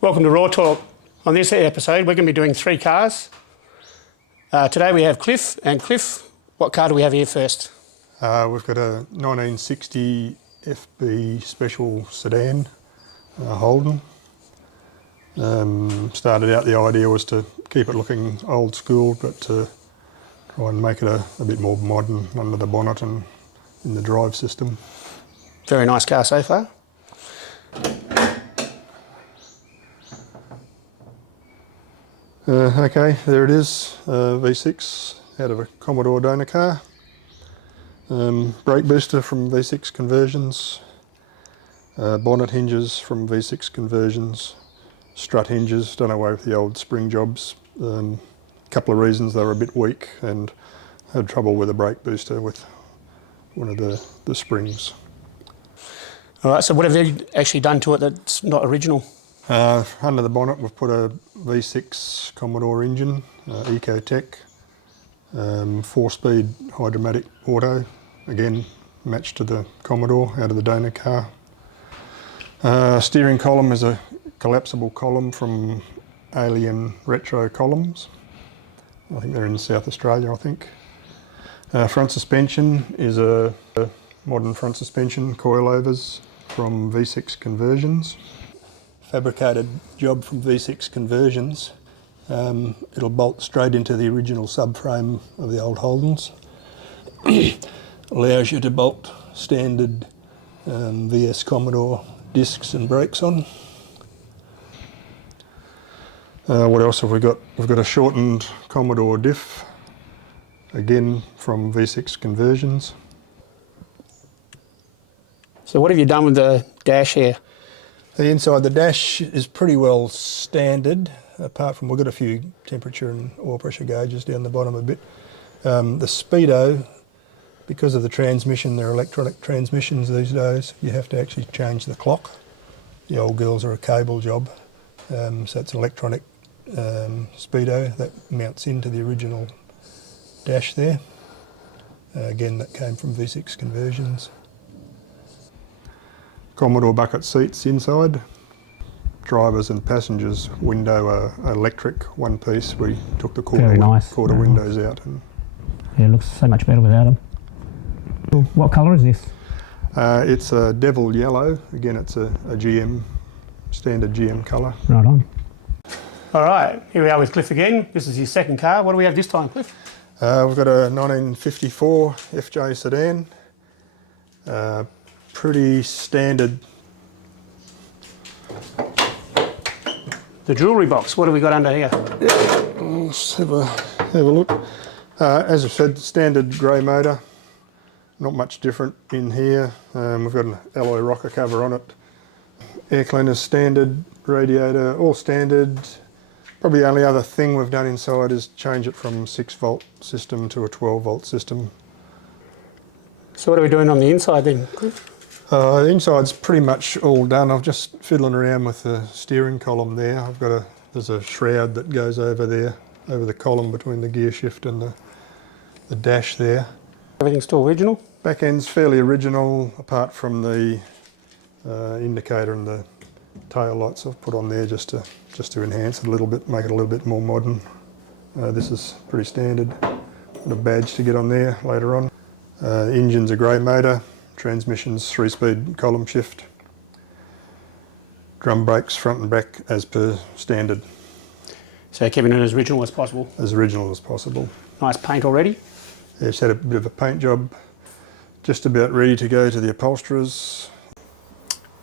Welcome to Raw Talk. On this episode, we're going to be doing 3 cars. Today we have Cliff. And Cliff, what car do we have here first? We've got a 1960 FB Special sedan, Holden. Started out, the idea was to keep it looking old school, but to try and make it a bit more modern under the bonnet and in the drive system. Very nice car so far. Okay, there it is, V6 out of a Commodore donor car. Brake booster from V6 conversions, bonnet hinges from V6 conversions, strut hinges done away with the old spring jobs. Couple of reasons: they were a bit weak and had trouble with a brake booster with one of the springs. All right, so what have you actually done to it that's not original? Under the bonnet we've put a V6 Commodore engine, Ecotech, 4-speed hydromatic auto, again matched to the Commodore out of the donor car. Steering column is a collapsible column from Alien Retro Columns. I think they're in South Australia, I think. Front suspension is a modern front suspension, coilovers from V6 conversions. Fabricated job from V6 conversions. It'll bolt straight into the original subframe of the old Holdens. Allows you to bolt standard VS Commodore discs and brakes on. What else have we got? We've got a shortened Commodore diff, again from V6 conversions. So what have you done with the dash here? The inside, the dash is pretty well standard, apart from we've got a few temperature and oil pressure gauges down the bottom a bit. The speedo, because of the transmission, they're electronic transmissions these days, you have to actually change the clock. The old girls are a cable job, so it's an electronic speedo that mounts into the original dash there. Again, that came from V6 conversions. Commodore bucket seats inside. Drivers and passengers window are electric, one piece. We took the quarter windows out. And yeah, it looks so much better without them. What colour is this? It's a devil yellow. Again, it's a GM, standard GM colour. Right on. All right, here we are with Cliff again. This is his second car. What do we have this time, Cliff? We've got a 1954 FJ sedan. Pretty standard. The jewellery box, what have we got under here? Yeah, let's have a look. As I said, standard grey motor. Not much different in here. We've got an alloy rocker cover on it. Air cleaner's standard, radiator all standard. Probably the only other thing we've done inside is change it from 6-volt system to a 12-volt system. So what are we doing on the inside then, Cliff? The inside's pretty much all done. I'm just fiddling around with the steering column there. There's a shroud that goes over there, over the column between the gear shift and the dash there. Everything's still original? Back end's fairly original, apart from the indicator and the tail lights I've put on there just to enhance it a little bit, make it a little bit more modern. This is pretty standard. Got a badge to get on there later on. The engine's a grey motor. Transmission's 3-speed column shift. Drum brakes front and back as per standard. So keeping it as original as possible? As original as possible. Nice paint already? Yeah, just had a bit of a paint job. Just about ready to go to the upholsterers.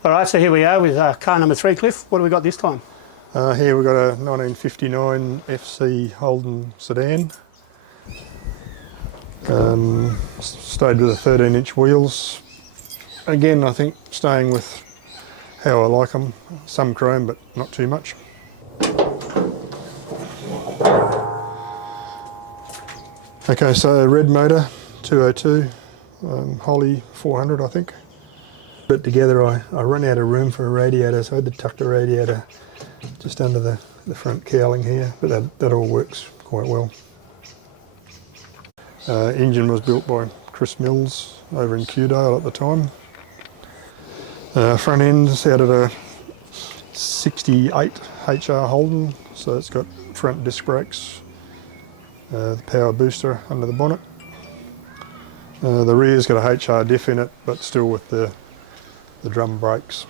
All right, so here we are with car number 3, Cliff. What do we got this time? Here we've got a 1959 FC Holden sedan. Stayed with the 13-inch wheels. Again, I think staying with how I like them. Some chrome, but not too much. Okay, so red motor, 202, Holly 400, I think. it together, I run out of room for a radiator, so I had to tuck the radiator just under the front cowling here, but that all works quite well. Engine was built by Chris Mills over in Kewdale at the time. Front end's out of a 68 HR Holden, so it's got front disc brakes, the power booster under the bonnet. The rear's got a HR diff in it, but still with the drum brakes.